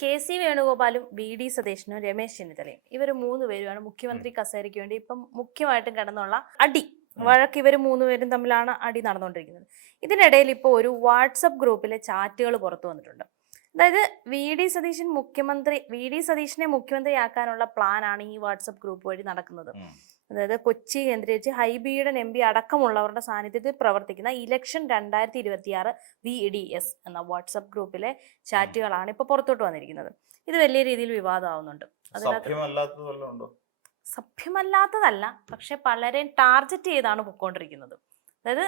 K C. വേണുഗോപാലും VD. സതീശനും രമേശ് ചെന്നിത്തലയും ഇവർ മൂന്നുപേരുമാണ് മുഖ്യമന്ത്രി കസേരയ്ക്ക് വേണ്ടി ഇപ്പം മുഖ്യമായിട്ടും കിടന്നുള്ള അടി വഴക്ക്. ഇവർ മൂന്നുപേരും തമ്മിലാണ് അടി നടന്നുകൊണ്ടിരിക്കുന്നത്. ഇതിനിടയിൽ ഇപ്പോൾ ഒരു വാട്സപ്പ് ഗ്രൂപ്പിലെ ചാറ്റുകൾ പുറത്തു വന്നിട്ടുണ്ട്. അതായത് വി ഡി സതീശനെ മുഖ്യമന്ത്രിയാക്കാനുള്ള പ്ലാനാണ് ഈ വാട്സപ്പ് ഗ്രൂപ്പ് വഴി നടക്കുന്നത്. അതായത് കൊച്ചി കേന്ദ്രീകരിച്ച് ഹൈബിയുടെ MP അടക്കമുള്ളവരുടെ സാന്നിധ്യത്തിൽ പ്രവർത്തിക്കുന്ന ഇലക്ഷൻ 2026 VDS എന്ന വാട്സപ്പ് ഗ്രൂപ്പിലെ ചാറ്റുകളാണ് ഇപ്പൊ പുറത്തോട്ട് വന്നിരിക്കുന്നത്. ഇത് വലിയ രീതിയിൽ വിവാദമാവുന്നുണ്ട്. സഭ്യമല്ലാത്തതല്ല, പക്ഷെ പലരെയും ടാർഗറ്റ് ചെയ്താണ് പൊക്കോണ്ടിരിക്കുന്നത്. അതായത്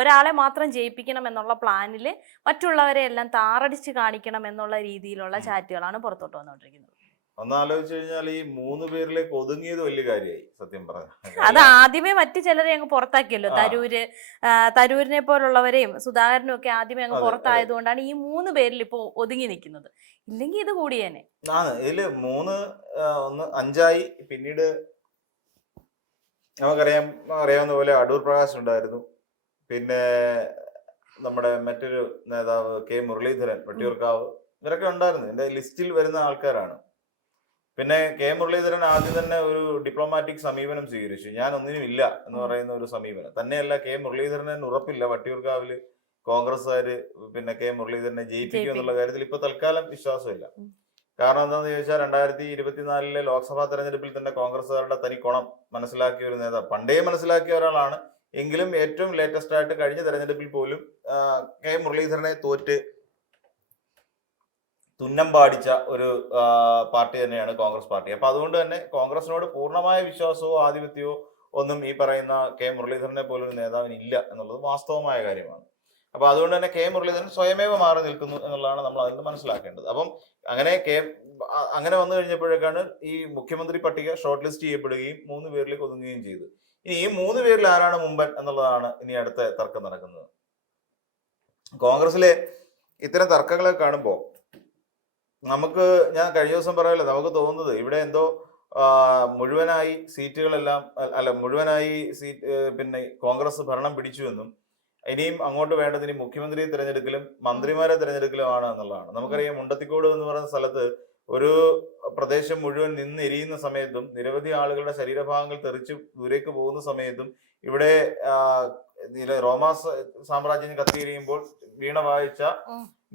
ഒരാളെ മാത്രം ജയിപ്പിക്കണം എന്നുള്ള പ്ലാനിൽ മറ്റുള്ളവരെ എല്ലാം താറടിച്ച് കാണിക്കണം എന്നുള്ള രീതിയിലുള്ള ചാറ്റുകളാണ് പുറത്തോട്ട് വന്നുകൊണ്ടിരിക്കുന്നത്. ഒന്നാലോചിച്ച് കഴിഞ്ഞാൽ ഈ 3 പേരിലേക്ക് ഒതുങ്ങിയത് വലിയ കാര്യമായി സത്യം പറഞ്ഞ. അത് ആദ്യമേ മറ്റു ചിലരെ അങ്ങ് പുറത്താക്കിയല്ലോ. തരൂരിനെ പോലുള്ളവരെയും സുധാകരനും ഒക്കെ ആദ്യമേ അങ്ങ് പുറത്തായത് കൊണ്ടാണ് ഈ 3 പേരിൽ ഇപ്പൊ ഒതുങ്ങി നിൽക്കുന്നത്. ഇല്ലെങ്കിൽ ഇത് കൂടിയേനെ. ഇതില് 5 പിന്നീട് അറിയാവുന്ന പോലെ അടൂർ പ്രകാശ് ഉണ്ടായിരുന്നു. പിന്നെ നമ്മുടെ മറ്റൊരു നേതാവ് K. മുരളീധരൻ, വട്ടിയൂർക്കാവ്, ഇവരൊക്കെ ഉണ്ടായിരുന്നു. എന്റെ ലിസ്റ്റിൽ വരുന്ന ആൾക്കാരാണ്. പിന്നെ K. മുരളീധരൻ ആദ്യം തന്നെ ഒരു ഡിപ്ലോമാറ്റിക് സമീപനം സ്വീകരിച്ചു. ഞാൻ ഒന്നിനും ഇല്ല എന്ന് പറയുന്ന ഒരു സമീപനം തന്നെയല്ല. K. മുരളീധരന് ഉറപ്പില്ല വട്ടിയൂർക്കാവില് കോൺഗ്രസ്സുകാര് പിന്നെ K. മുരളീധരനെ ജയിപ്പിക്കും എന്നുള്ള കാര്യത്തിൽ ഇപ്പൊ തൽക്കാലം വിശ്വാസമില്ല. കാരണം എന്താണെന്ന് ചോദിച്ചാൽ 2024 ലോക്സഭാ തെരഞ്ഞെടുപ്പിൽ തന്നെ കോൺഗ്രസ്സുകാരുടെ തനിക്കോണം മനസ്സിലാക്കിയ ഒരു നേതാവ്, പണ്ടേ മനസ്സിലാക്കിയ ഒരാളാണ്. എങ്കിലും ഏറ്റവും ലേറ്റസ്റ്റ് ആയിട്ട് കഴിഞ്ഞ തെരഞ്ഞെടുപ്പിൽ പോലും K. മുരളീധരനെ തോറ്റ് തുന്നം പാടിച്ച ഒരു പാർട്ടി തന്നെയാണ് കോൺഗ്രസ് പാർട്ടി. അപ്പൊ അതുകൊണ്ട് തന്നെ കോൺഗ്രസിനോട് പൂർണ്ണമായ വിശ്വാസമോ ആധിപത്യമോ ഒന്നും ഈ പറയുന്ന K. മുരളീധരനെ പോലൊരു നേതാവിന് ഇല്ല എന്നുള്ളത് വാസ്തവമായ കാര്യമാണ്. അപ്പൊ അതുകൊണ്ട് തന്നെ K. മുരളീധരൻ സ്വയമേവ മാറി നിൽക്കുന്നു എന്നുള്ളതാണ് നമ്മൾ അതിൽ നിന്ന് മനസ്സിലാക്കേണ്ടത്. അപ്പം അങ്ങനെ വന്നു കഴിഞ്ഞപ്പോഴേക്കാണ് ഈ മുഖ്യമന്ത്രി പട്ടിക ഷോർട്ട് ലിസ്റ്റ് ചെയ്യപ്പെടുകയും 3 പേരിലേക്ക് ഒതുങ്ങുകയും ചെയ്തു. ഇനി ഈ 3 പേരിൽ ആരാണ് മുമ്പൻ എന്നുള്ളതാണ് ഇനി അടുത്ത തർക്കം നടക്കുന്നത്. കോൺഗ്രസിലെ ഇത്തരം തർക്കങ്ങളെ കാണുമ്പോൾ ഞാൻ കഴിഞ്ഞ ദിവസം പറയല്ലോ, നമുക്ക് തോന്നുന്നത് ഇവിടെ എന്തോ മുഴുവനായി പിന്നെ കോൺഗ്രസ് ഭരണം പിടിച്ചുവെന്നും ഇനിയും അങ്ങോട്ട് വേണ്ടത് ഇനി മുഖ്യമന്ത്രിയെ തിരഞ്ഞെടുക്കലും മന്ത്രിമാരെ തിരഞ്ഞെടുക്കലുമാണ് എന്നുള്ളതാണ്. നമുക്കറിയാം, മുണ്ടത്തിക്കോട് എന്ന് പറയുന്ന സ്ഥലത്ത് ഒരു പ്രദേശം മുഴുവൻ നിന്നെരിയുന്ന സമയത്തും നിരവധി ആളുകളുടെ ശരീരഭാഗങ്ങൾ തെറിച്ച് ദൂരേക്ക് പോകുന്ന സമയത്തും ഇവിടെ റോമാസ് സാമ്രാജ്യം കത്തിയെരിയുമ്പോൾ വീണ വായിച്ച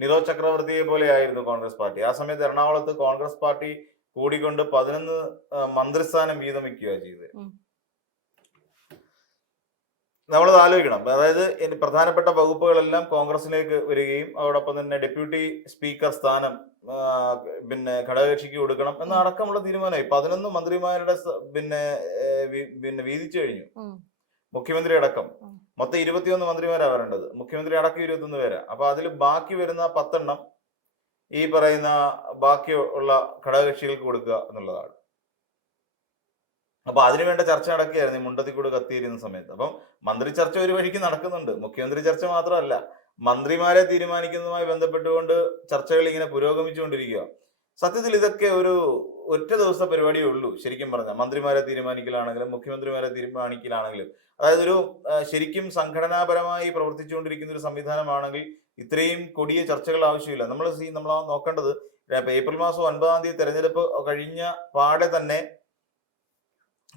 നിരോധ് ചക്രവർത്തിയെ പോലെ ആയിരുന്നു കോൺഗ്രസ് പാർട്ടി. ആ സമയത്ത് എറണാകുളത്ത് കോൺഗ്രസ് പാർട്ടി കൂടിക്കൊണ്ട് 11 മന്ത്രിസ്ഥാനം വീതം വയ്ക്കുകയാണ് ചെയ്തത്. നമ്മളത് ആലോചിക്കണം. അതായത് പ്രധാനപ്പെട്ട വകുപ്പുകളെല്ലാം കോൺഗ്രസിലേക്ക് വരികയും അതോടൊപ്പം തന്നെ ഡെപ്യൂട്ടി സ്പീക്കർ സ്ഥാനം പിന്നെ ഘടകകക്ഷിക്ക് കൊടുക്കണം എന്നടക്കമുള്ള തീരുമാനമായി. 11 മന്ത്രിമാരുടെ പിന്നെ വീതിച്ചു കഴിഞ്ഞു. മുഖ്യമന്ത്രി അടക്കം മൊത്തം 21 മന്ത്രിമാരാണ് വരേണ്ടത്. മുഖ്യമന്ത്രി അടക്കം 21 പേരാ. അപ്പൊ അതിൽ ബാക്കി വരുന്ന 10 എണ്ണം ഈ പറയുന്ന ബാക്കിയുള്ള ഘടകകക്ഷികൾക്ക് കൊടുക്കുക എന്നുള്ളതാണ്. അപ്പൊ അതിനുവേണ്ട ചർച്ച നടക്കുകയായിരുന്നു ഈ മുണ്ടത്തിക്കൂട് കത്തിയിരിക്കുന്ന സമയത്ത്. അപ്പം മന്ത്രി ചർച്ച ഒരു വഴിക്ക് നടക്കുന്നുണ്ട്. മുഖ്യമന്ത്രി ചർച്ച മാത്രമല്ല, മന്ത്രിമാരെ തീരുമാനിക്കുന്നതുമായി ബന്ധപ്പെട്ടുകൊണ്ട് ചർച്ചകൾ ഇങ്ങനെ പുരോഗമിച്ചുകൊണ്ടിരിക്കുക. സത്യത്തിൽ ഇതൊക്കെ ഒറ്റ ദിവസത്തെ പരിപാടിയേ ഉള്ളൂ. ശരിക്കും പറഞ്ഞാൽ മന്ത്രിമാരെ തീരുമാനിക്കലാണെങ്കിലും മുഖ്യമന്ത്രിമാരെ തീരുമാനിക്കലാണെങ്കിലും, അതായത് ശരിക്കും സംഘടനാപരമായി പ്രവർത്തിച്ചുകൊണ്ടിരിക്കുന്ന ഒരു സംവിധാനമാണെങ്കിൽ ഇത്രയും കൊടിയ ചർച്ചകൾ ആവശ്യമില്ല. നമ്മൾ നോക്കേണ്ടത് ഏപ്രിൽ മാസം 9 തെരഞ്ഞെടുപ്പ് കഴിഞ്ഞ പാടെ തന്നെ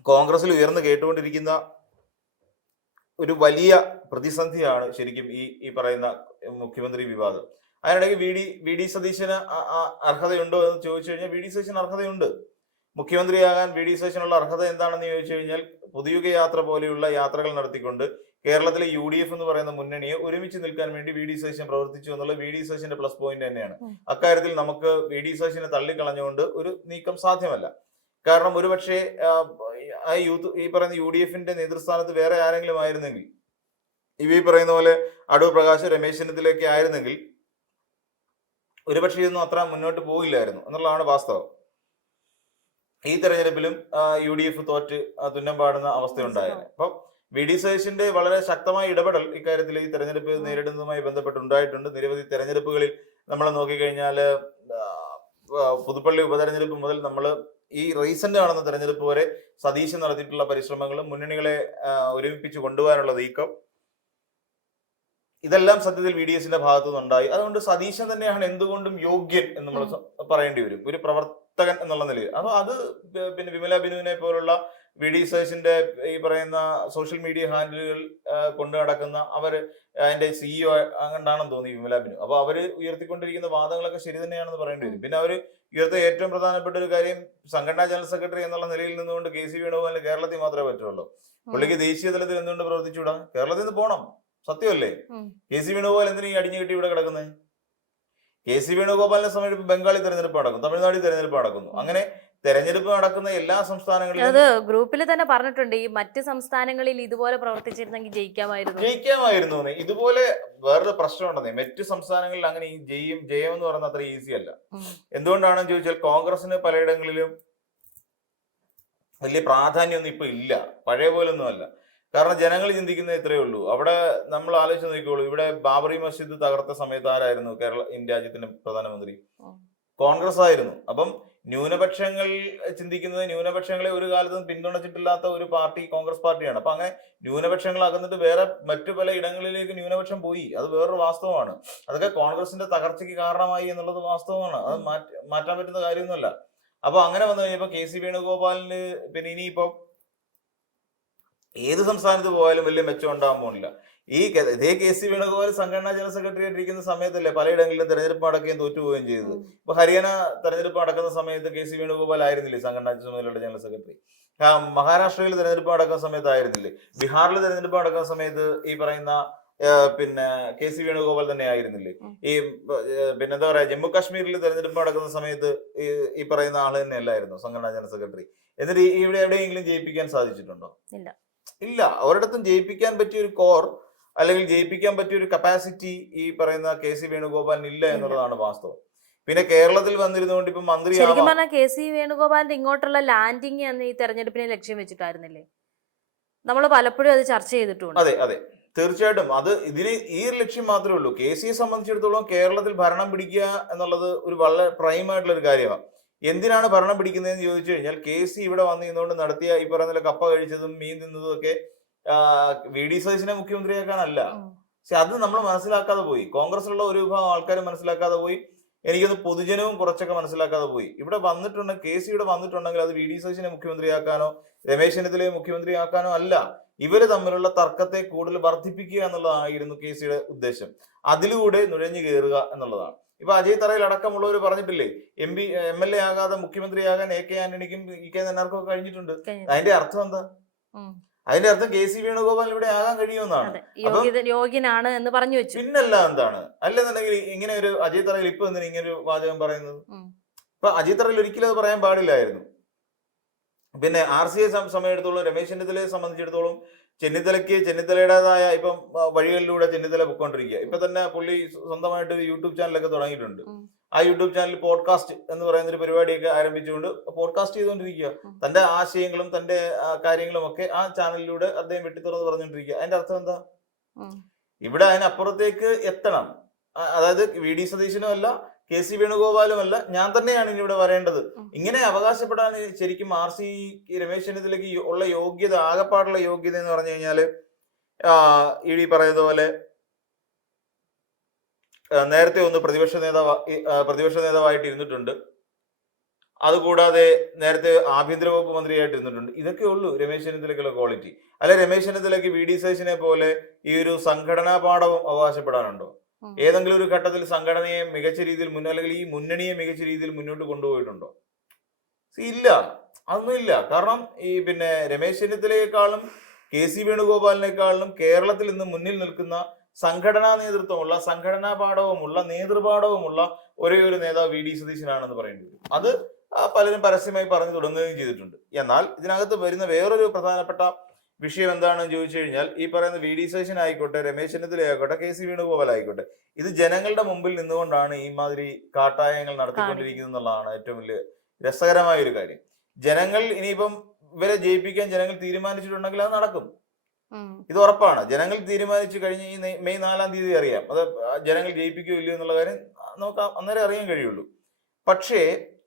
കോൺഗ്രസിൽ ഉയർന്നു കേട്ടുകൊണ്ടിരിക്കുന്ന ഒരു വലിയ പ്രതിസന്ധിയാണ് ശരിക്കും ഈ പറയുന്ന മുഖ്യമന്ത്രി വിവാദം. അതിനിടയ്ക്ക് വി ഡി സതീശന് അർഹതയുണ്ടോ എന്ന് ചോദിച്ചു കഴിഞ്ഞാൽ വി ഡി സതീശന് അർഹതയുണ്ട്. മുഖ്യമന്ത്രിയാകാൻ വി ഡി സതീശനുള്ള അർഹത എന്താണെന്ന് ചോദിച്ചു കഴിഞ്ഞാൽ പുതുയുഗ യാത്ര പോലെയുള്ള യാത്രകൾ നടത്തിക്കൊണ്ട് കേരളത്തിലെ UDF എന്ന് പറയുന്ന മുന്നണിയെ ഒരുമിച്ച് നിൽക്കാൻ വേണ്ടി വി ഡി സതീശൻ പ്രവർത്തിച്ചു എന്നുള്ള വി ഡി സതീശന്റെ പ്ലസ് പോയിന്റ് തന്നെയാണ്. അക്കാര്യത്തിൽ നമുക്ക് വി ഡി സതീശനെ തള്ളിക്കളഞ്ഞുകൊണ്ട് ഒരു നീക്കം സാധ്യമല്ല. കാരണം ഒരുപക്ഷെ ഈ പറയുന്ന UDFന്റെ നേതൃസ്ഥാനത്ത് വേറെ ആരെങ്കിലും ആയിരുന്നെങ്കിൽ, ഈ പറയുന്ന പോലെ അടൂർ പ്രകാശ്, രമേശ് ചെന്നിത്തലയൊക്കെ ആയിരുന്നെങ്കിൽ ഒരുപക്ഷെ ഇതൊന്നും അത്ര മുന്നോട്ട് പോകില്ലായിരുന്നു എന്നുള്ളതാണ് വാസ്തവം. ഈ തെരഞ്ഞെടുപ്പിലും UDF തോറ്റ് തുന്നം പാടുന്ന അവസ്ഥയുണ്ടായിരുന്നു. അപ്പം വി ഡി സതീശന്റെ വളരെ ശക്തമായ ഇടപെടൽ ഇക്കാര്യത്തിൽ ഈ തെരഞ്ഞെടുപ്പ് നേരിടുന്നതുമായി ബന്ധപ്പെട്ടുണ്ടായിട്ടുണ്ട്. നിരവധി തെരഞ്ഞെടുപ്പുകളിൽ നമ്മൾ നോക്കിക്കഴിഞ്ഞാൽ പുതുപ്പള്ളി ഉപതെരഞ്ഞെടുപ്പ് മുതൽ നമ്മൾ ഈ റീസെന്റ് കാണുന്ന തെരഞ്ഞെടുപ്പ് വരെ സതീശൻ നടത്തിയിട്ടുള്ള പരിശ്രമങ്ങളും മുന്നണികളെ ഒരുമിപ്പിച്ച് കൊണ്ടുപോകാനുള്ള നീക്കം ഇതെല്ലാം സത്യത്തിൽ VDSന്റെ ഭാഗത്തു നിന്നുണ്ടായി. അതുകൊണ്ട് സതീശൻ തന്നെയാണ് എന്തുകൊണ്ടും യോഗ്യൻ എന്ന് നമ്മൾ പറയേണ്ടി വരും, ഒരു പ്രവർത്തകൻ എന്നുള്ള നിലയിൽ. അപ്പൊ അത് പിന്നെ വിമല ബിനുവിനെ പോലുള്ള VD സതീശന്റെ ഈ പറയുന്ന സോഷ്യൽ മീഡിയ ഹാൻഡിലുകൾ കൊണ്ടു നടക്കുന്ന അവര് അതിന്റെ CEO അങ്ങണ്ടാണെന്ന് തോന്നി വിമല ബിനു. അപ്പൊ അവര് ഉയർത്തിക്കൊണ്ടിരിക്കുന്ന വാദങ്ങളൊക്കെ ശരി തന്നെയാണെന്ന് പറയേണ്ടി വരും. പിന്നെ അവര് ഉയർത്തിയ ഏറ്റവും പ്രധാനപ്പെട്ട ഒരു കാര്യം, സംഘടനാ ജനറൽ സെക്രട്ടറി എന്നുള്ള നിലയിൽ നിന്നുകൊണ്ട് KC വേണുഗോപാലിന് കേരളത്തിൽ മാത്രമേ പറ്റുള്ളൂ. പുള്ളിക്ക് ദേശീയ തലത്തിൽ എന്തുകൊണ്ട് പ്രവർത്തിച്ചുകൂടാ? കേരളത്തിൽ നിന്ന് പോണം, സത്യമല്ലേ? KC വേണുഗോപാൽ എന്തിനാ ഈ അടിഞ്ഞു കിട്ടി ഇവിടെ കിടക്കുന്നത്? KC വേണുഗോപാലിനെ സമയം ഇപ്പൊ ബംഗാളിൽ തെരഞ്ഞെടുപ്പ് നടക്കുന്നു, തമിഴ്നാട്ടിൽ തെരഞ്ഞെടുപ്പ് നടക്കുന്നു. അങ്ങനെ തെരഞ്ഞെടുപ്പ് നടക്കുന്ന എല്ലാ സംസ്ഥാനങ്ങളിലും അത് ഗ്രൂപ്പിൽ തന്നെ പറഞ്ഞിട്ടുണ്ട്, ഈ മറ്റ് സംസ്ഥാനങ്ങളിൽ ഇതുപോലെ പ്രവർത്തിച്ചിരുന്നെങ്കിൽ ജയിക്കാമായിരുന്നു. ഇതുപോലെ വേറൊരു പ്രശ്നമുണ്ടെന്നേ, മറ്റു സംസ്ഥാനങ്ങളിൽ അങ്ങനെ ഈ ജയം എന്ന് പറയുന്നത് അത്ര ഈസി അല്ല. എന്തുകൊണ്ടാണെന്ന് ചോദിച്ചാൽ കോൺഗ്രസിന് പലയിടങ്ങളിലും വലിയ പ്രാധാന്യമൊന്നും ഇപ്പൊ ഇല്ല, പഴയ പോലൊന്നും അല്ല. കാരണം ജനങ്ങൾ ചിന്തിക്കുന്നത് ഇത്രയേ ഉള്ളൂ. അവിടെ നമ്മൾ ആലോചിച്ച് നോക്കിക്കോളൂ, ഇവിടെ ബാബറി മസ്ജിദ് തകർത്ത സമയത്ത് ആരായിരുന്നു രാജ്യത്തിന്റെ പ്രധാനമന്ത്രി? കോൺഗ്രസ് ആയിരുന്നു. അപ്പം ന്യൂനപക്ഷങ്ങൾ ചിന്തിക്കുന്നത്, ന്യൂനപക്ഷങ്ങളെ ഒരു കാലത്തും പിന്തുണച്ചിട്ടില്ലാത്ത ഒരു പാർട്ടി കോൺഗ്രസ് പാർട്ടിയാണ്. അപ്പൊ അങ്ങനെ ന്യൂനപക്ഷങ്ങൾ അകന്നിട്ട് വേറെ മറ്റു പല ഇടങ്ങളിലേക്ക് ന്യൂനപക്ഷം പോയി, അത് വേറൊരു വാസ്തവമാണ്. അതൊക്കെ കോൺഗ്രസിന്റെ തകർച്ചയ്ക്ക് കാരണമായി എന്നുള്ളത് വാസ്തവമാണ്, അത് മാറ്റാൻ പറ്റുന്ന കാര്യമൊന്നുമല്ല. അപ്പൊ അങ്ങനെ വന്നു കഴിഞ്ഞപ്പോ KC വേണുഗോപാലിന് പിന്നെ ഇനിയിപ്പം ഏത് സംസ്ഥാനത്ത് പോയാലും വലിയ മെച്ചം ഉണ്ടാകാൻ പോകുന്നില്ല. ഇതേ KC വേണുഗോപാൽ സംഘടനാ ജനറൽ സെക്രട്ടറി ആയിട്ടിരിക്കുന്ന സമയത്തല്ലേ പലയിടങ്ങളിലും തെരഞ്ഞെടുപ്പ് നടക്കുകയും തോറ്റുപോവുകയും ചെയ്തത്. ഇപ്പൊ ഹരിയാന തെരഞ്ഞെടുപ്പ് നടക്കുന്ന സമയത്ത് KC വേണുഗോപാൽ ആയിരുന്നില്ലേ സംഘടനാ ചുമതലയുടെ ജനറൽ സെക്രട്ടറി? മഹാരാഷ്ട്രയിൽ തെരഞ്ഞെടുപ്പ് നടക്കുന്ന സമയത്തായിരുന്നില്ലേ? ബീഹാറിൽ തെരഞ്ഞെടുപ്പ് നടക്കുന്ന സമയത്ത് ഈ പറയുന്ന പിന്നെ KC വേണുഗോപാൽ തന്നെ ആയിരുന്നില്ലേ? ഈ പിന്നെ എന്താ പറയാ, ജമ്മു കാശ്മീരിൽ തെരഞ്ഞെടുപ്പ് നടക്കുന്ന സമയത്ത് ഈ പറയുന്ന ആള് തന്നെ അല്ലായിരുന്നു സംഘടനാ ജനറൽ സെക്രട്ടറി? എന്നിട്ട് ഇവിടെ എവിടെയെങ്കിലും ജയിപ്പിക്കാൻ സാധിച്ചിട്ടുണ്ടോ? ഇല്ല. ഒരിടത്തും ജയിപ്പിക്കാൻ പറ്റിയ ഒരു കോർ അല്ലെങ്കിൽ ജയിപ്പിക്കാൻ പറ്റിയ ഒരു കപ്പാസിറ്റി ഈ പറയുന്ന KC വേണുഗോപാലിന് ഇല്ല എന്നുള്ളതാണ് വാസ്തവം. പിന്നെ കേരളത്തിൽ വന്നിരുന്നുകൊണ്ട് ഇപ്പൊ മന്ത്രി KC വേണുഗോപാലിന്റെ ഇങ്ങോട്ടുള്ള ലാൻഡിങ് എന്ന ഈ തെരഞ്ഞെടുപ്പിനെ ലക്ഷ്യം വെച്ചിട്ടായിരുന്നില്ലേ? നമ്മൾ പലപ്പോഴും അത് ചർച്ച ചെയ്തിട്ടുണ്ട്. അതെ തീർച്ചയായിട്ടും. അത് ഈ ലക്ഷ്യം മാത്രമേ ഉള്ളൂ. KCയെ സംബന്ധിച്ചിടത്തോളം കേരളത്തിൽ ഭരണം പിടിക്കുക എന്നുള്ളത് ഒരു വളരെ പ്രൈം ആയിട്ടുള്ള ഒരു കാര്യമാണ്. എന്തിനാണ് ഭരണം പിടിക്കുന്നതെന്ന് ചോദിച്ചു കഴിഞ്ഞാൽ, KC ഇവിടെ വന്ന് ഇന്നുകൊണ്ട് നടത്തിയ ഈ പറയുന്ന കപ്പ കഴിച്ചതും മീൻ തിന്നതും ഒക്കെ VD സതീശനെ മുഖ്യമന്ത്രിയാക്കാനല്ല. പക്ഷെ അത് നമ്മൾ മനസ്സിലാക്കാതെ പോയി, കോൺഗ്രസിലുള്ള ഒരു വിഭാഗം ആൾക്കാർ മനസ്സിലാക്കാതെ പോയി. എനിക്കൊന്ന് പൊതുജനവും കുറച്ചൊക്കെ മനസ്സിലാക്കാതെ പോയി. ഇവിടെ വന്നിട്ടുണ്ടെങ്കിൽ KC ഇവിടെ വന്നിട്ടുണ്ടെങ്കിൽ അത് VD സതീശനെ മുഖ്യമന്ത്രിയാക്കാനോ രമേശ് ചെന്നിത്തലയെ മുഖ്യമന്ത്രിയാക്കാനോ അല്ല, ഇവര് തമ്മിലുള്ള തർക്കത്തെ കൂടുതൽ വർദ്ധിപ്പിക്കുക എന്നുള്ളതായിരുന്നു KCയുടെ ഉദ്ദേശം. അതിലൂടെ നുഴഞ്ഞു കയറുക എന്നുള്ളതാണ്. ഇപ്പൊ അജയ് തറയിൽ അടക്കമുള്ളവർ പറഞ്ഞിട്ടില്ലേ, MLA ആകാതെ മുഖ്യമന്ത്രിയാകാൻ AK ആന്റണിക്കും EK നായനാർക്കും ഒക്കെ കഴിഞ്ഞിട്ടുണ്ട്. അതിന്റെ അർത്ഥം എന്താ? അതിന്റെ അർത്ഥം KC വേണുഗോപാൽ ഇവിടെ ആകാൻ കഴിയുമെന്നാണ്, യോഗ്യനാണ് എന്ന് പറഞ്ഞു വെച്ചു. പിന്നല്ല എന്താണ്? അല്ലെന്നുണ്ടെങ്കിൽ ഇങ്ങനെ ഒരു അജയ് തറയിൽ ഇപ്പൊ എന്തിനാ ഇങ്ങനെ ഒരു വാചകം പറയുന്നത്? ഇപ്പൊ അജയ് തറയിൽ ഒരിക്കലും അത് പറയാൻ പാടില്ലായിരുന്നു. പിന്നെ RCയെ സമയത്തോളം രമേശ് ചെന്നിത്തലയെ സംബന്ധിച്ചിടത്തോളം ചെന്നിത്തലയുടേതായ ഇപ്പം വഴികളിലൂടെ ചെന്നിത്തല പൊയ്ക്കൊണ്ടിരിക്കുക. ഇപ്പൊ തന്നെ പുള്ളി സ്വന്തമായിട്ട് ഒരു യൂട്യൂബ് ചാനലൊക്കെ തുടങ്ങിയിട്ടുണ്ട്. ആ യൂട്യൂബ് ചാനൽ പോഡ്കാസ്റ്റ് എന്ന് പറയുന്ന ഒരു പരിപാടിയൊക്കെ ആരംഭിച്ചുകൊണ്ട് പോഡ്കാസ്റ്റ് ചെയ്തുകൊണ്ടിരിക്കുക. തന്റെ ആശയങ്ങളും തന്റെ കാര്യങ്ങളും ഒക്കെ ആ ചാനലിലൂടെ അദ്ദേഹം വെട്ടിത്തുറന്ന് പറഞ്ഞുകൊണ്ടിരിക്കുക. അതിന്റെ അർത്ഥം എന്താ? ഇവിടെ അതിനപ്പുറത്തേക്ക് എത്തണം. അതായത് VD സതീശനും അല്ല KC വേണുഗോപാലും അല്ല, ഞാൻ തന്നെയാണ് ഇനി ഇവിടെ വരേണ്ടത്. ഇങ്ങനെ അവകാശപ്പെടാൻ ശരിക്കും RC രമേശ് ചെന്നിത്തലയ്ക്ക് ഉള്ള യോഗ്യത, ആകെപ്പാടുള്ള യോഗ്യത എന്ന് പറഞ്ഞു കഴിഞ്ഞാല് ഈ പറയുന്ന പോലെ നേരത്തെ ഒന്ന് പ്രതിപക്ഷ നേതാവായിട്ട് ഇരുന്നിട്ടുണ്ട്. അതുകൂടാതെ നേരത്തെ ആഭ്യന്തര വകുപ്പ് മന്ത്രിയായിട്ട് ഇരുന്നിട്ടുണ്ട്. ഇതൊക്കെ ഉള്ളൂ രമേശ് ചെന്നിത്തലയ്ക്കുള്ള ക്വാളിറ്റി. അല്ല രമേശ് ചെന്നിത്തലയ്ക്ക് VD സതീശനെ പോലെ ഈ ഒരു സംഘടനാ പാഠവും അവകാശപ്പെടാനുണ്ടോ? ഏതെങ്കിലും ഒരു ഘട്ടത്തിൽ സംഘടനയെ മികച്ച രീതിയിൽ അല്ലെങ്കിൽ ഈ മുന്നണിയെ മികച്ച രീതിയിൽ മുന്നോട്ട് കൊണ്ടുപോയിട്ടുണ്ടോ? ഇല്ല, അതൊന്നുമില്ല. കാരണം ഈ പിന്നെ രമേശ് ചെന്നിത്തലയെക്കാളും KC വേണുഗോപാലിനേക്കാളും കേരളത്തിൽ ഇന്ന് മുന്നിൽ നിൽക്കുന്ന സംഘടനാ നേതൃത്വമുള്ള, സംഘടനാ പാഠവുമുള്ള, നേതൃപാഠവുമുള്ള ഒരേ ഒരു നേതാവ് VD സതീശനാണെന്ന് പറയേണ്ടി വരും. അത് പലരും പരസ്യമായി പറഞ്ഞു തുടങ്ങുകയും ചെയ്തിട്ടുണ്ട്. എന്നാൽ ഇതിനകത്ത് വരുന്ന വേറൊരു പ്രധാനപ്പെട്ട വിഷയം എന്താണെന്ന് ചോദിച്ചു കഴിഞ്ഞാൽ, ഈ പറയുന്ന VD സതീശൻ ആയിക്കോട്ടെ, രമേശ് ചെന്നിത്തല ആയിക്കോട്ടെ, KC വേണുഗോപാൽ ആയിക്കോട്ടെ, ഇത് ജനങ്ങളുടെ മുമ്പിൽ നിന്നുകൊണ്ടാണ് ഈ മാതിരി കാട്ടായങ്ങൾ നടത്തിക്കൊണ്ടിരിക്കുന്നത് എന്നുള്ളതാണ് ഏറ്റവും വലിയ രസകരമായ ഒരു കാര്യം. ജനങ്ങൾ ഇനിയിപ്പം ഇവരെ ജയിപ്പിക്കാൻ ജനങ്ങൾ തീരുമാനിച്ചിട്ടുണ്ടെങ്കിൽ അത് നടക്കും, ഇത് ഉറപ്പാണ്. ജനങ്ങൾ തീരുമാനിച്ചു കഴിഞ്ഞ് ഈ മെയ് 4-ാം തീയതി അറിയാം അത് ജനങ്ങൾ ജയിപ്പിക്കുകയോ ഇല്ലയോ എന്നുള്ള കാര്യം നമുക്ക് അന്നേരം അറിയാൻ കഴിയുള്ളൂ. പക്ഷേ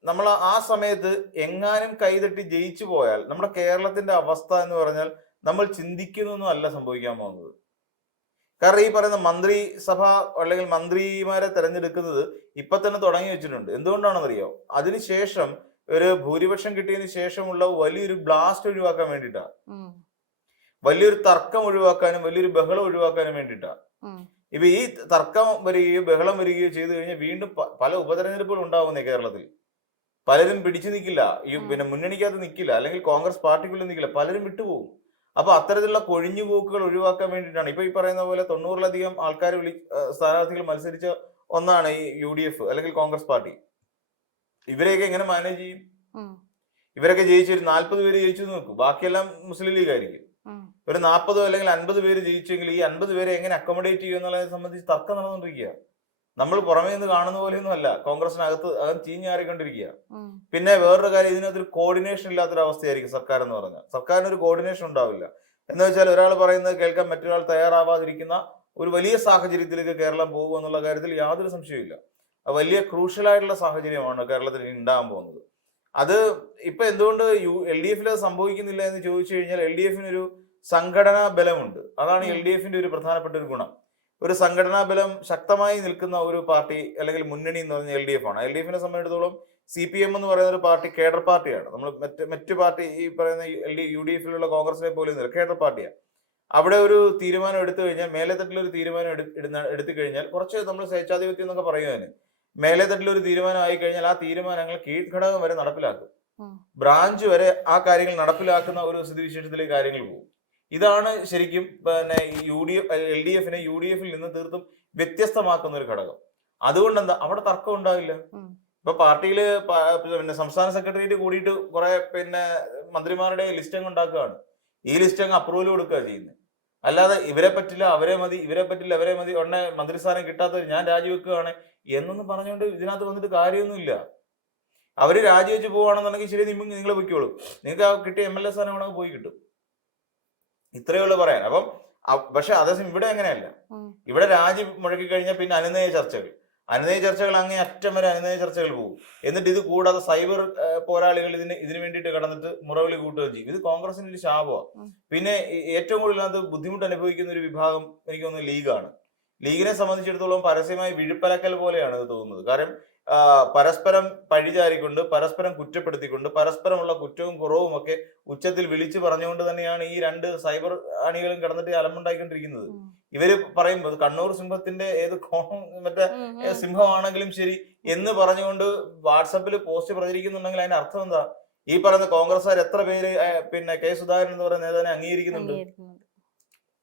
നമ്മൾ ആ സമയത്ത് എങ്ങാനും കൈതട്ടി ജയിച്ചു പോയാൽ നമ്മുടെ കേരളത്തിന്റെ അവസ്ഥ എന്ന് പറഞ്ഞാൽ നമ്മൾ ചിന്തിക്കുന്നൊന്നും അല്ല സംഭവിക്കാൻ പോകുന്നത്. കാരണം ഈ പറയുന്ന മന്ത്രിസഭ അല്ലെങ്കിൽ മന്ത്രിമാരെ തെരഞ്ഞെടുക്കുന്നത് ഇപ്പൊ തന്നെ തുടങ്ങി വെച്ചിട്ടുണ്ട്. എന്തുകൊണ്ടാണെന്നറിയോ? അതിനുശേഷം ഒരു ഭൂരിപക്ഷം കിട്ടിയതിന് ശേഷമുള്ള വലിയൊരു ബ്ലാസ്റ്റ് ഒഴിവാക്കാൻ വേണ്ടിയിട്ടാണ്, വലിയൊരു തർക്കം ഒഴിവാക്കാനും വലിയൊരു ബഹളം ഒഴിവാക്കാനും വേണ്ടിയിട്ടാണ്. ഇപ്പൊ ഈ തർക്കം വരികയോ ബഹളം വരികയോ ചെയ്തു കഴിഞ്ഞാൽ വീണ്ടും പല ഉപതെരഞ്ഞെടുപ്പുകൾ ഉണ്ടാവുന്നേ കേരളത്തിൽ. പലരും പിടിച്ചു നിൽക്കില്ല, ഈ പിന്നെ മുന്നണിക്കകത്ത് നിൽക്കില്ല, അല്ലെങ്കിൽ കോൺഗ്രസ് പാർട്ടിക്കുള്ളിൽ നിൽക്കില്ല, പലരും വിട്ടുപോകും. അപ്പൊ അത്തരത്തിലുള്ള കൊഴിഞ്ഞുപോക്കുകൾ ഒഴിവാക്കാൻ വേണ്ടിയിട്ടാണ് ഇപ്പൊ ഈ പറയുന്ന പോലെ 90-ലധികം ആൾക്കാർ സ്ഥാനാർത്ഥികൾ മത്സരിച്ച ഒന്നാണ് ഈ UDF അല്ലെങ്കിൽ കോൺഗ്രസ് പാർട്ടി. ഇവരെയൊക്കെ എങ്ങനെ മാനേജ് ചെയ്യും? ഇവരൊക്കെ ജയിച്ചു ഒരു 40 പേര് ജയിച്ചു നോക്കൂ, ബാക്കിയെല്ലാം മുസ്ലിം ലീഗ് ആയിരിക്കും. ഒരു 40 അല്ലെങ്കിൽ 50 പേര് ജയിച്ചെങ്കിൽ ഈ 50 പേരെ എങ്ങനെ അക്കോമഡേറ്റ് ചെയ്യും എന്നുള്ളതിനെ സംബന്ധിച്ച് തർക്കം നടന്നുകൊണ്ടിരിക്കുക. നമ്മൾ പുറമേ നിന്ന് കാണുന്ന പോലെയൊന്നും അല്ല, കോൺഗ്രസിനകത്ത് അത് ചീഞ്ഞാറിക്കൊണ്ടിരിക്കുക. പിന്നെ വേറൊരു കാര്യം, ഇതിനകത്തൊരു കോർഡിനേഷൻ ഇല്ലാത്തൊരവസ്ഥയായിരിക്കും സർക്കാർ എന്ന് പറഞ്ഞാൽ. സർക്കാരിന് ഒരു കോർഡിനേഷൻ ഉണ്ടാവില്ല. എന്ന് വെച്ചാൽ ഒരാൾ പറയുന്നത് കേൾക്കാൻ മറ്റൊരാൾ തയ്യാറാവാതിരിക്കുന്ന ഒരു വലിയ സാഹചര്യത്തിലേക്ക് കേരളം പോകും എന്നുള്ള കാര്യത്തിൽ യാതൊരു സംശയമില്ല. വലിയ ക്രൂഷ്യലായിട്ടുള്ള സാഹചര്യമാണ് കേരളത്തിൽ ഉണ്ടാകാൻ പോകുന്നത്. അത് ഇപ്പൊ എന്തുകൊണ്ട് LDF അത് സംഭവിക്കുന്നില്ല എന്ന് ചോദിച്ചു കഴിഞ്ഞാൽ, LDF ഒരു സംഘടനാ ബലമുണ്ട്. അതാണ് LDF ഒരു പ്രധാനപ്പെട്ട ഒരു ഗുണം. ഒരു സംഘടനാ ബലം ശക്തമായി നിൽക്കുന്ന ഒരു പാർട്ടി അല്ലെങ്കിൽ മുന്നണി എന്ന് പറഞ്ഞാൽ LDF ആണ്. LDF സംബന്ധിച്ചിടത്തോളം CPM എന്ന് പറയുന്ന ഒരു പാർട്ടി കേഡർ പാർട്ടിയാണ്. നമ്മൾ മറ്റു പാർട്ടി ഈ പറയുന്ന UDF കോൺഗ്രസിനെ പോലെ കേഡർ പാർട്ടിയാണ്. അവിടെ ഒരു തീരുമാനം എടുത്തു കഴിഞ്ഞാൽ, മേലെത്തട്ടിലൊരു തീരുമാനം എടുത്തു കഴിഞ്ഞാൽ, കുറച്ച് നമ്മൾ സ്വേച്ഛാധിപത്യം എന്നൊക്കെ പറയുന്നതിന് മേലെത്തട്ടിലൊരു തീരുമാനം ആയി കഴിഞ്ഞാൽ ആ തീരുമാനങ്ങൾ കീഴ്ഘടകം വരെ നടപ്പിലാക്കും, ബ്രാഞ്ച് വരെ ആ കാര്യങ്ങൾ നടപ്പിലാക്കുന്ന ഒരു സ്ഥിതിവിശേഷത്തിലേക്ക് കാര്യങ്ങൾ പോകും. ഇതാണ് ശരിക്കും പിന്നെ LDF-നെ UDF നിന്ന് തീർത്തും വ്യത്യസ്തമാക്കുന്ന ഒരു ഘടകം. അതുകൊണ്ട് എന്താ അവിടെ തർക്കം ഉണ്ടാവില്ല. ഇപ്പൊ പാർട്ടിയില് പിന്നെ സംസ്ഥാന സെക്രട്ടേറിയറ്റ് കൂടിയിട്ട് കുറെ പിന്നെ മന്ത്രിമാരുടെ ലിസ്റ്റ് അങ്ങ് ഉണ്ടാക്കുകയാണ്. ഈ ലിസ്റ്റ് അങ്ങ് അപ്രൂവൽ കൊടുക്കുക ചെയ്യുന്നത്. അല്ലാതെ ഇവരെ പറ്റില്ല അവരെ മതി, ഇവരെ പറ്റില്ല അവരെ മതി, ഉടനെ മന്ത്രിസ്ഥാനം കിട്ടാത്തവർ ഞാൻ രാജിവെക്കുകയാണ് എന്നൊന്നും പറഞ്ഞുകൊണ്ട് ഇതിനകത്ത് വന്നിട്ട് കാര്യമൊന്നുമില്ല. അവര് രാജിവെച്ച് പോവുകയാണെന്നുണ്ടെങ്കിൽ ശരി, നിങ്ങൾ പൊയ്ക്കോളൂ, നിങ്ങൾക്ക് ആ കിട്ടിയ MLA സ്ഥാനം വേണമെങ്കിൽ പോയി കിട്ടും. ഇത്രയേ ഉള്ളൂ പറയാൻ. അപ്പം പക്ഷെ അതേസമയം ഇവിടെ അങ്ങനെയല്ല. ഇവിടെ രാജി മുഴക്കി കഴിഞ്ഞാൽ പിന്നെ അനുനയ ചർച്ചകൾ അങ്ങേ അറ്റം വരെ അനുനയ ചർച്ചകൾ പോകും. എന്നിട്ട് ഇത് കൂടാതെ സൈബർ പോരാളികൾ ഇതിന് വേണ്ടിയിട്ട് കടന്നിട്ട് മുറവിളി കൂട്ടുകയും ചെയ്യും. ഇത് കോൺഗ്രസിന്റെ ഒരു ശാപമാണ്. പിന്നെ ഏറ്റവും കൂടുതൽ അത് ബുദ്ധിമുട്ട് അനുഭവിക്കുന്ന ഒരു വിഭാഗം എനിക്ക് തോന്നുന്നു ലീഗാണ്. ലീഗിനെ സംബന്ധിച്ചിടത്തോളം പരസ്യമായി വിഴുപ്പലക്കൽ പോലെയാണ് ഇത് തോന്നുന്നത്. കാരണം പരസ്പരം പഴിചാരിക്കൊണ്ട്, പരസ്പരം കുറ്റപ്പെടുത്തിക്കൊണ്ട്, പരസ്പരമുള്ള കുറ്റവും കുറവും ഒക്കെ ഉച്ചത്തിൽ വിളിച്ചു പറഞ്ഞുകൊണ്ട് തന്നെയാണ് ഈ രണ്ട് സൈബർ അണികളും കിടന്നിട്ട് അലമ്പുണ്ടായിക്കൊണ്ടിരിക്കുന്നത്. ഇവര് പറയുമ്പോൾ കണ്ണൂർ സിംഹത്തിന്റെ ഏത് മറ്റേ സിംഹമാണെങ്കിലും ശരി എന്ന് പറഞ്ഞുകൊണ്ട് വാട്സപ്പിൽ പോസ്റ്റ് പ്രചരിക്കുന്നുണ്ടെങ്കിൽ അതിന്റെ അർത്ഥം എന്താ? ഈ പറയുന്ന കോൺഗ്രസ്സുകാർ എത്ര പേര് പിന്നെ കെ സുധാകരൻ എന്ന് പറയുന്ന നേതാവിനെ അംഗീകരിക്കുന്നുണ്ട്?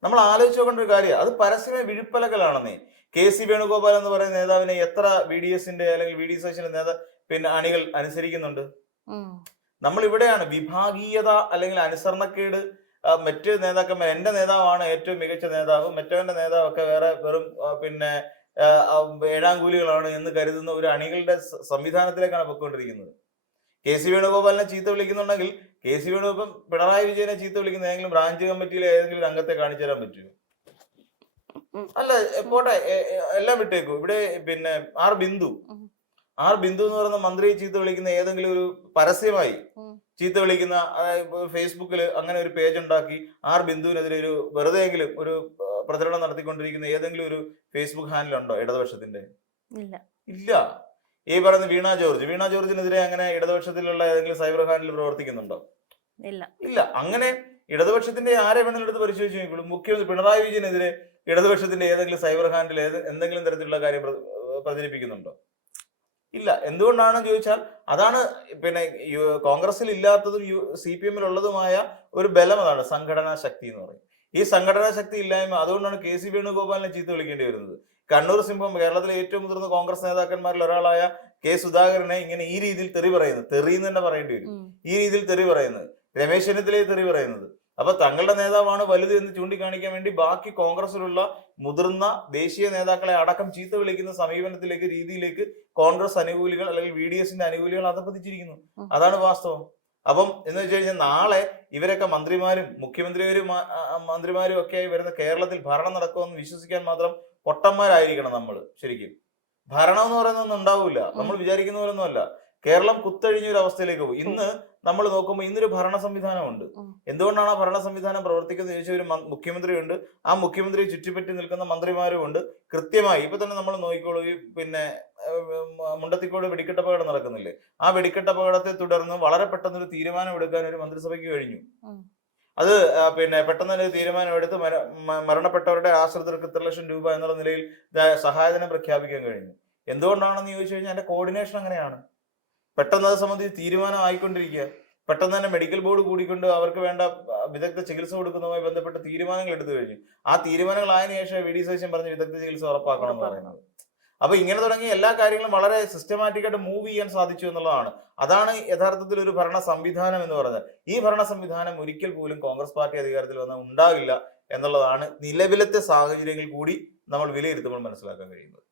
നമ്മൾ ആലോചിച്ച് നോക്കേണ്ട ഒരു കാര്യം. അത് പരസ്യമായ വിഴുപ്പലകളാണെന്നേ. KC വേണുഗോപാൽ എന്ന് പറയുന്ന നേതാവിനെ എത്ര VDS-ന്റെ അല്ലെങ്കിൽ VD സതീശന്റെ പിന്നെ അണികൾ അനുസരിക്കുന്നുണ്ട്? നമ്മൾ ഇവിടെയാണ് വിഭാഗീയത അല്ലെങ്കിൽ അനുസരണക്കേട്. മറ്റ് നേതാക്കന്മാർ, എന്റെ നേതാവാണ് ഏറ്റവും മികച്ച നേതാവ്, മറ്റവന്റെ നേതാവൊക്കെ വെറും പിന്നെ ഏഴാംകൂലികളാണ് എന്ന് കരുതുന്ന ഒരു അണികളുടെ സംവിധാനത്തിലേക്കാണ് പൊയ്ക്കൊണ്ടിരിക്കുന്നത്. KC വേണുഗോപാലിനെ ചീത്ത വിളിക്കുന്നുണ്ടെങ്കിൽ KC വേണുഗോപാൽ പിണറായി വിജയനെ ചീത്ത വിളിക്കുന്ന ഏതെങ്കിലും ബ്രാഞ്ച് കമ്മിറ്റിയിലെ ഏതെങ്കിലും അംഗത്തെ കാണിച്ചു തരാൻ പറ്റുമോ? അല്ല, പോട്ടെ, എല്ലാം വിട്ടേക്കൂ. ഇവിടെ പിന്നെ ആർ ബിന്ദു എന്ന് പറയുന്ന മന്ത്രിയെ ചീത്ത വിളിക്കുന്ന ഏതെങ്കിലും ഒരു പരസ്യമായി ചീത്ത വിളിക്കുന്ന, അതായത് ഫേസ്ബുക്കിൽ അങ്ങനെ ഒരു പേജ് ഉണ്ടാക്കി ആർ ബിന്ദുവിനെതിരെ ഒരു വെറുതെയെങ്കിലും ഒരു പ്രചരണം നടത്തിക്കൊണ്ടിരിക്കുന്ന ഏതെങ്കിലും ഒരു ഫേസ്ബുക്ക് ഹാൻഡിൽ ഉണ്ടോ ഇടതുപക്ഷത്തിന്റെ? ഇല്ല. ഈ പറയുന്ന വീണ ജോർജിനെതിരെ അങ്ങനെ ഇടതുപക്ഷത്തിലുള്ള ഏതെങ്കിലും സൈബർ ഹാൻഡിൽ പ്രവർത്തിക്കുന്നുണ്ടോ? ഇല്ല. അങ്ങനെ ഇടതുപക്ഷത്തിന്റെ ആരെ വേണമെങ്കിലും എടുത്ത് പരിശോധിച്ച് നോക്കിയുള്ളൂ. മുഖ്യമന്ത്രി പിണറായി വിജയനെതിരെ ഇടതുപക്ഷത്തിന്റെ ഏതെങ്കിലും സൈബർ ഹാൻഡിൽ എന്തെങ്കിലും തരത്തിലുള്ള കാര്യം പ്രചരിപ്പിക്കുന്നുണ്ടോ? ഇല്ല. എന്തുകൊണ്ടാണെന്ന് ചോദിച്ചാൽ അതാണ് പിന്നെ കോൺഗ്രസിൽ ഇല്ലാത്തതും CPM-ൽ ഉള്ളതുമായ ഒരു ബലം. അതാണ് സംഘടനാ ശക്തി എന്ന് പറയും. ഈ സംഘടനാ ശക്തി ഇല്ലായ്മ, അതുകൊണ്ടാണ് KC വേണുഗോപാലിനെ ചീത്ത വിളിക്കേണ്ടി വരുന്നത്. കണ്ണൂർ സിംഹം, കേരളത്തിലെ ഏറ്റവും മുതിർന്ന കോൺഗ്രസ് നേതാക്കന്മാരിൽ ഒരാളായ K സുധാകരനെ ഇങ്ങനെ ഈ രീതിയിൽ തെറി പറയുന്നത്, തെറിയെന്ന് തന്നെ പറയേണ്ടി വരും, ഈ രീതിയിൽ തെറി പറയുന്നത്, രമേശ് ചെന്നിത്തലയെ തെറി പറയുന്നത്. അപ്പൊ തങ്ങളുടെ നേതാവാണ് വലുത് എന്ന് ചൂണ്ടിക്കാണിക്കാൻ വേണ്ടി ബാക്കി കോൺഗ്രസിലുള്ള മുതിർന്ന ദേശീയ നേതാക്കളെ അടക്കം ചീത്ത വിളിക്കുന്ന സമീപനത്തിലേക്ക്, രീതിയിലേക്ക് കോൺഗ്രസ് അനുകൂലികൾ അല്ലെങ്കിൽ VDS-ന്റെ അനുകൂലികൾ അധപ്പതിച്ചിരിക്കുന്നു. അതാണ് വാസ്തവം. അപ്പം എന്ന് വെച്ച് കഴിഞ്ഞാൽ നാളെ ഇവരൊക്കെ മന്ത്രിമാരും മന്ത്രിമാരും ഒക്കെ ആയി വരുന്ന കേരളത്തിൽ ഭരണം നടക്കുമെന്ന് വിശ്വസിക്കാൻ മാത്രം പൊട്ടന്മാരായിരിക്കണം നമ്മൾ. ശരിക്കും ഭരണം എന്ന് പറയുന്നൊന്നും ഉണ്ടാവില്ല. നമ്മൾ വിചാരിക്കുന്ന പോലൊന്നും അല്ല. കേരളം കുത്തഴിഞ്ഞ ഒരു അവസ്ഥയിലേക്ക് പോകും. ഇന്ന് നമ്മൾ നോക്കുമ്പോൾ ഇന്നൊരു ഭരണ സംവിധാനമുണ്ട്. എന്തുകൊണ്ടാണ് ആ ഭരണ സംവിധാനം പ്രവർത്തിക്കുന്നത് ചോദിച്ചാൽ ഒരു മുഖ്യമന്ത്രിയുണ്ട്, ആ മുഖ്യമന്ത്രിയെ ചുറ്റിപ്പറ്റി നിൽക്കുന്ന മന്ത്രിമാരുമുണ്ട്. കൃത്യമായി ഇപ്പൊ തന്നെ നമ്മൾ നോക്കിക്കോളൂ, ഈ പിന്നെ മുണ്ടത്തിക്കോട് വെടിക്കെട്ടപകടം നടക്കുന്നില്ലേ, ആ വെടിക്കെട്ടപകടത്തെ തുടർന്ന് വളരെ പെട്ടെന്നൊരു തീരുമാനം എടുക്കാൻ ഒരു മന്ത്രിസഭയ്ക്ക് കഴിഞ്ഞു. അത് പിന്നെ പെട്ടെന്ന് ഒരു തീരുമാനമെടുത്ത് മരണപ്പെട്ടവരുടെ ആശ്രിതർക്ക് 3 ലക്ഷം രൂപ എന്നുള്ള നിലയിൽ സഹായധനം പ്രഖ്യാപിക്കാൻ കഴിഞ്ഞു. എന്തുകൊണ്ടാണെന്ന് ചോദിച്ചു കഴിഞ്ഞാൽ അതിന്റെ കോർഡിനേഷൻ അങ്ങനെയാണ്. പെട്ടെന്ന് അത് സംബന്ധിച്ച് തീരുമാനം ആയിക്കൊണ്ടിരിക്കുക. പെട്ടെന്ന് തന്നെ മെഡിക്കൽ ബോർഡ് കൂടിക്കൊണ്ട് അവർക്ക് വേണ്ട വിദഗ്ധ ചികിത്സ കൊടുക്കുന്നതുമായി ബന്ധപ്പെട്ട തീരുമാനങ്ങൾ എടുത്തു കഴിഞ്ഞു. ആ തീരുമാനങ്ങൾ ആയതിനു ശേഷം വി ഡി സതീശൻ പറഞ്ഞ് വിദഗ്ധ ചികിത്സ ഉറപ്പാക്കണം എന്ന് പറയുന്നത്. അപ്പൊ ഇങ്ങനെ തുടങ്ങി എല്ലാ കാര്യങ്ങളും വളരെ സിസ്റ്റമാറ്റിക് ആയിട്ട് മൂവ് ചെയ്യാൻ സാധിച്ചു എന്നുള്ളതാണ്. അതാണ് യഥാർത്ഥത്തിൽ ഒരു ഭരണ സംവിധാനം എന്ന് പറഞ്ഞാൽ. ഈ ഭരണ സംവിധാനം ഒരിക്കൽ പോലും കോൺഗ്രസ് പാർട്ടി അധികാരത്തിൽ വന്നാൽ ഉണ്ടാകില്ല എന്നുള്ളതാണ് നിലവിലത്തെ സാഹചര്യങ്ങൾ കൂടി നമ്മൾ വിലയിരുത്തുമ്പോൾ മനസ്സിലാക്കാൻ കഴിയുന്നത്.